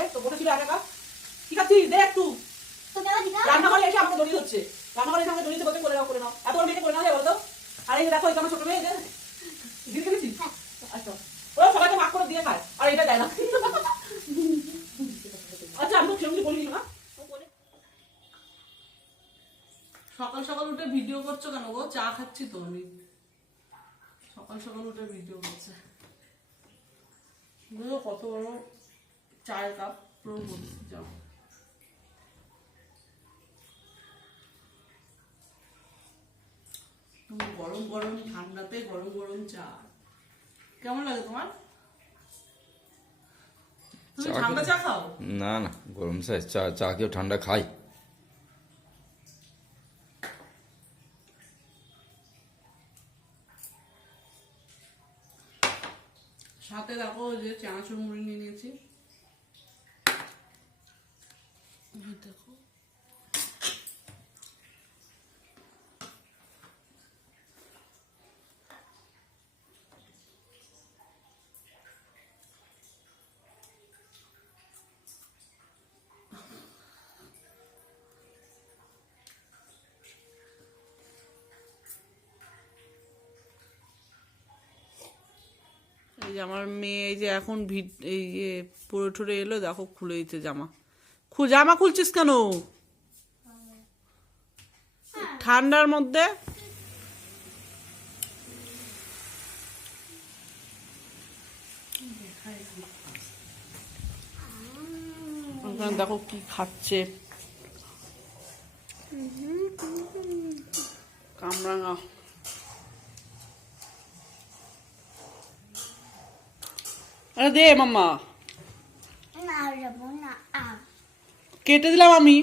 আগে, তো বসেছিল একা একা। কি খাচ্ছিস? দে একটু। রান্নাঘরে এসে আমাকে জড়িয়ে হচ্ছে, রান্নাঘরে এসে আমাকে জড়িয়ে বলতে করে নাও করে নাও, এত বড় মেয়েকে করে নাও যায় বলতো। আর এই যে দেখো এটা আমার ছোট মেয়ে, দিদি খেয়েছিস? আচ্ছা, ওরা সবাইকে ভাগ করে দিয়ে খায় আর এটা দেয় না। আচ্ছা আমি তো সেরকম বলিনি না। সকাল সকাল উঠে ভিডিও করছো কেন গো? চা খাচ্ছি তো আমি। সকাল সকাল উঠে ভিডিও করছে, কত বড় চায়ের কাপ পুরো ভর্তি যাও। গরম গরম ঠান্ডাতে গরম গরম চা কেমন লাগে তোমার? তুমি ঠান্ডা চা খাও? না না, গরম চা। চা কেউ ঠান্ডা খাই? সাথে দেখো যে চানাচুর মুড়ি নিয়ে নিয়েছি, দেখো। এই যে আমার মেয়ে এই যে এখন এই পরে ঠরে এলো, দেখো খুলে দিতে জামা। জামা খুলছিস কেন ঠান্ডার মধ্যে? দেখো কি খাচ্ছে, কামরাঙা। আরে দে মাম্মা, কেটে দিলাম আমি।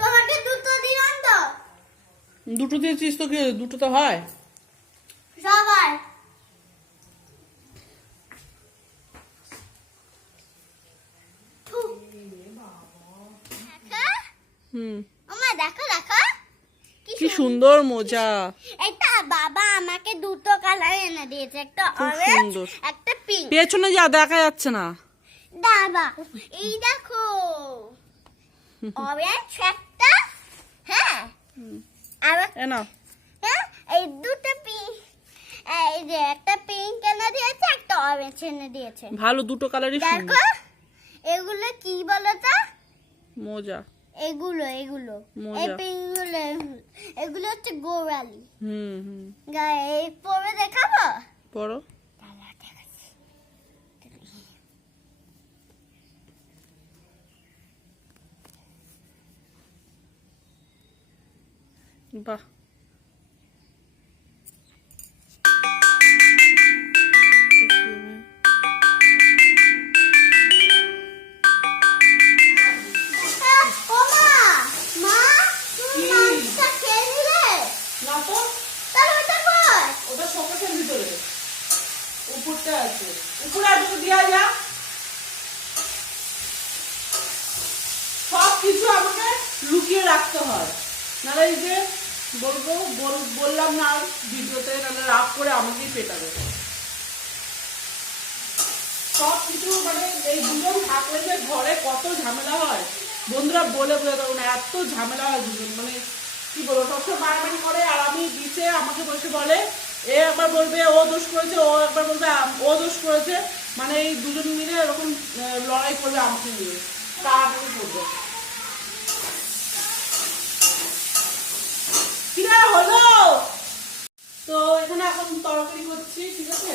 তোমাকে দুটো দিলাম তো। দুটো দিয়েছিস তো, কি দুটো তো হয় সবাই। মামা দেখো দেখো কি সুন্দর মোজা। এটা বাবা আমাকে দুটো কালার এনে দিয়েছে, একটা অরেঞ্জ একটা পিঙ্ক। পেছনে যা, দেখা যাচ্ছে না। বাবা এই দেখো অরেঞ্জ একটা, হ্যাঁ আর না হ্যাঁ এই দুটো পিঙ্ক, এই যে একটা পিঙ্ক এনে দিয়েছে একটা অরেঞ্জ এনে দিয়েছে। ভালো, দুটো কালারই সুন্দর। দেখো এগুলো কি বলো তো? মোজা। এগুলো এই পিঙ্কগুলো, এগুলো হচ্ছে গোড়ালি। এই পরে দেখাবো, পরো। বাহ, সবকিছু আমাকে লুকিয়ে রাখতে হয়, নাহলে এই যে বললাম না ভিডিওতে, নাহলে রাগ করে আমাকেই পেটাবে। সবকিছু মানে এই দুজন থাকলে যে ঘরে কত ঝামেলা হয় বন্ধুরা বলে বোঝাতে পারবো না, এত ঝামেলা হয় দুজন, মানে কি বলবো, সবসময় মারামারি করে। আর আমি দিচ্ছে আমাকে বসে বলে, এ একবার বলবে ও দোষ করেছে, ও একবার বলবে ও দোষ করেছে, মানে এই দুজন মিলে এরকম লড়াই করবে আমাকে নিয়ে, তাড়াতাড়ি করবে। কিনা হলো তো এখানে এখন তরকারি করছি, ঠিক আছে।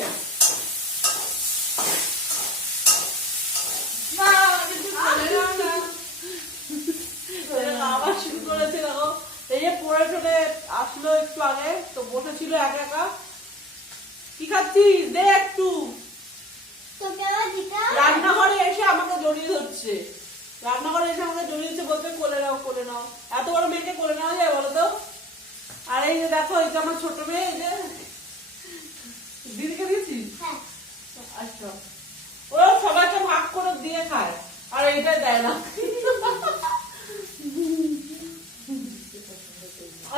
আবার শুরু করেছে দেখো, এই যে পড়ে ঠোলে আসলো একটু আগে, তো বসেছিল একা একা। কি খাচ্ছিস? দে একটু। রান্নাঘরে এসে আমাকে জড়িয়ে ধরছে, রান্নাঘরে এসে আমাকে জড়িয়ে দিচ্ছে বলতে কোলে নাও কোলে নাও, এত বড় মেয়েকে কোলে নেওয়া যায় বলো তো? আর এই যে দেখো এই যে আমার ছোট মেয়ে, এই যে দিদিকে দিয়েছিস? আচ্ছা, ওরা সবাইকে ভাগ করে দিয়ে খায় আর এইটা দেয় না।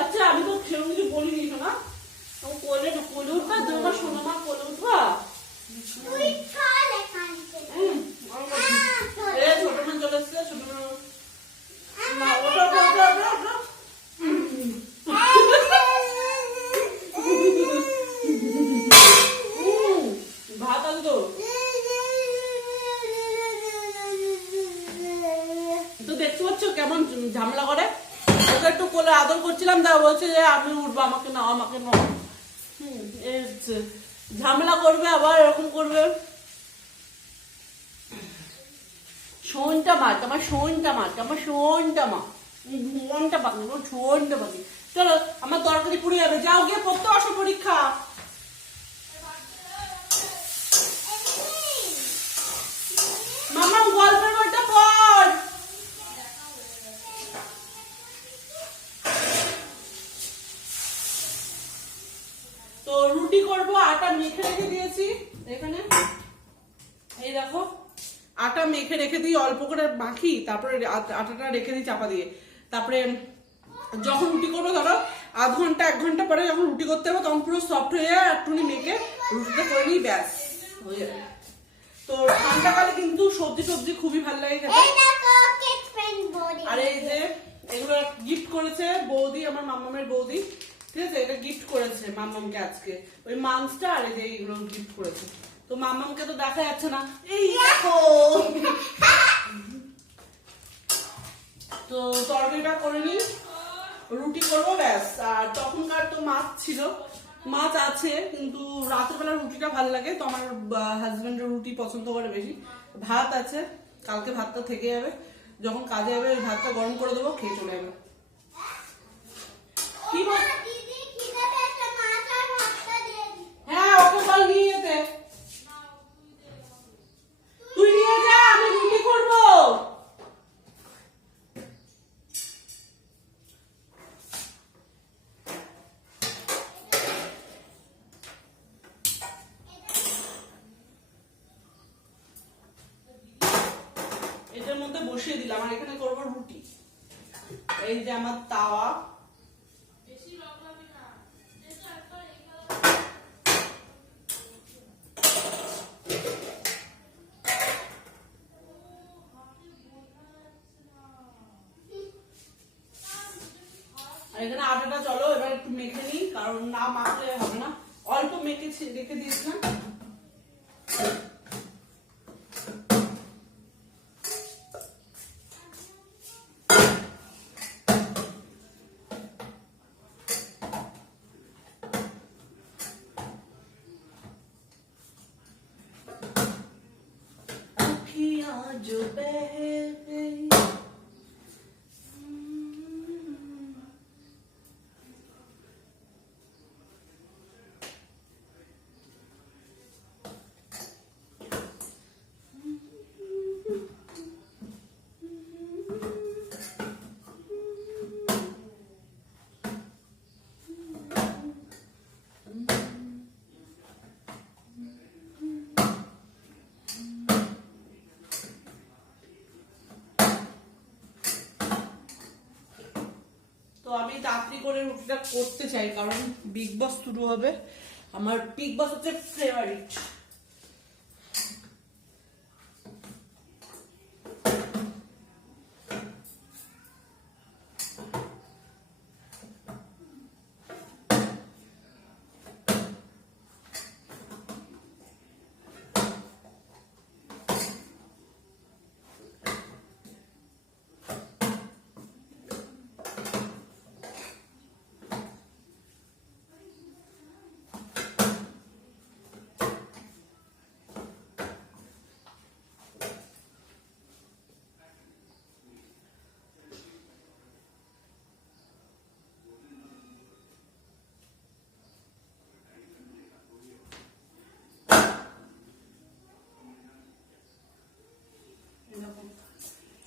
আচ্ছা আমি তো সেরকম কিছু বলিনি না, কোলে কোলে উঠবা, তোমার সোনা মা কোলে উঠবা। ঝামেলা করে। ওকে একটু কোলে আদর করছিলাম, তা বলছে যে আমি উঠবো, আমাকে নাও, আমাকে নাও। এই হচ্ছে, ঝামেলা করবে আবার এরকম করবে। শোনটা মাছ, আমার শোনটা মাছ, আমার শোনটা মা, মনটা পাখি, আমার শোনটা পাখি। চলো আমার তরকারি পুড়ে যাবে, যাও গিয়ে পড়তে আসো পরীক্ষা। মামা গল্পের বইটা পড়। তো রুটি করব, আটা মেখে রেখে দিয়েছি এখানে, এই দেখো আটা মেখে রেখে দিই, অল্প করে মাখি, তারপরে আটাটা রেখে দিই চাপা দিয়ে। তারপরে যখন রুটি করবো ধরো আধ ঘন্টা 1 ঘন্টা পরে যখন রুটি করতে হবে তখন পুরো সফট হয়ে যায়, একটুখানি মেখে রুটিটা করে নিই, ব্যাস হয়ে যাবে। তো ঠান্ডাকালে কিন্তু সবজি খুবই ভালো লাগে খেতে। আর এই যে এগুলো গিফট করেছে বৌদি, আমার মাম্মামের বৌদি, ঠিক আছে, এটা গিফট করেছে মাম্মামকে আজকে, ওই মাংসটা আর এই যে এইগুলো গিফট করেছে। তো মাম্মামকে তো দেখা যাচ্ছে না, এই দেখো। তো তরকারিটা করে নিই, রুটি করবো, ব্যাস। আর তখনকার তো মাছ ছিল, মাছ আছে, কিন্তু রাতের বেলা রুটিটা ভালো লাগে, তো আমার হাজবেন্ড রুটি পছন্দ করে বেশি। ভাত আছে, কালকে ভাতটা থেকে যাবে, যখন কাজে যাবে ওই ভাতটা গরম করে দেবো, খেয়ে চলে যাবে। কি বল? হ্যাঁ ওকে বল নিয়ে যেতে, তুই নিয়ে যা, আমি রুটি করবো। এটার মধ্যে বসিয়ে দিলাম, আর এখানে করবো রুটি। এই যে আমার তাওয়া, আর এখানে আটাটা চলো এবার একটু মেখে নিই, কারণ না মাখলে হবে না, অল্প মেখে রেখে দিয়েছিলাম। जो बह गई আমি তাড়াতাড়ি করে রুটিটা করতে চাই, কারণ বিগ বস শুরু হবে, আমার বিগ বস হচ্ছে ফেভারিট।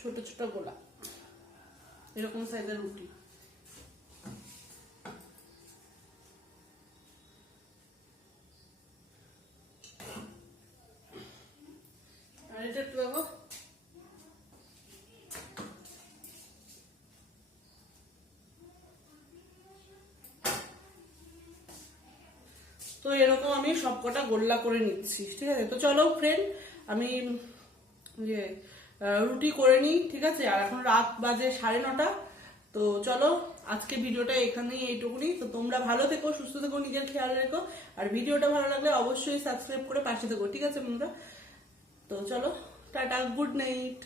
ছোট ছোট গোলা, এরকম সাইজের রুটি। আর এটা একটু দেখো, তো এরকম আমি সবকটা গোল্লা করে নিচ্ছি, ঠিক আছে। তো চলো ফ্রেন্ড, আমি রুটি করে নিই, ঠিক আছে। আর এখন রাত বাজে 9:30। তো চলো আজকে ভিডিওটা এখানেই, এইটুকুনি। তো তোমরা ভালো থেকো, সুস্থ থেকো, নিজের খেয়াল রেখো, আর ভিডিওটা ভালো লাগলে অবশ্যই সাবস্ক্রাইব করে পাশে থেকো, ঠিক আছে বন্ধুরা। তো চলো টাটা, গুড নাইট।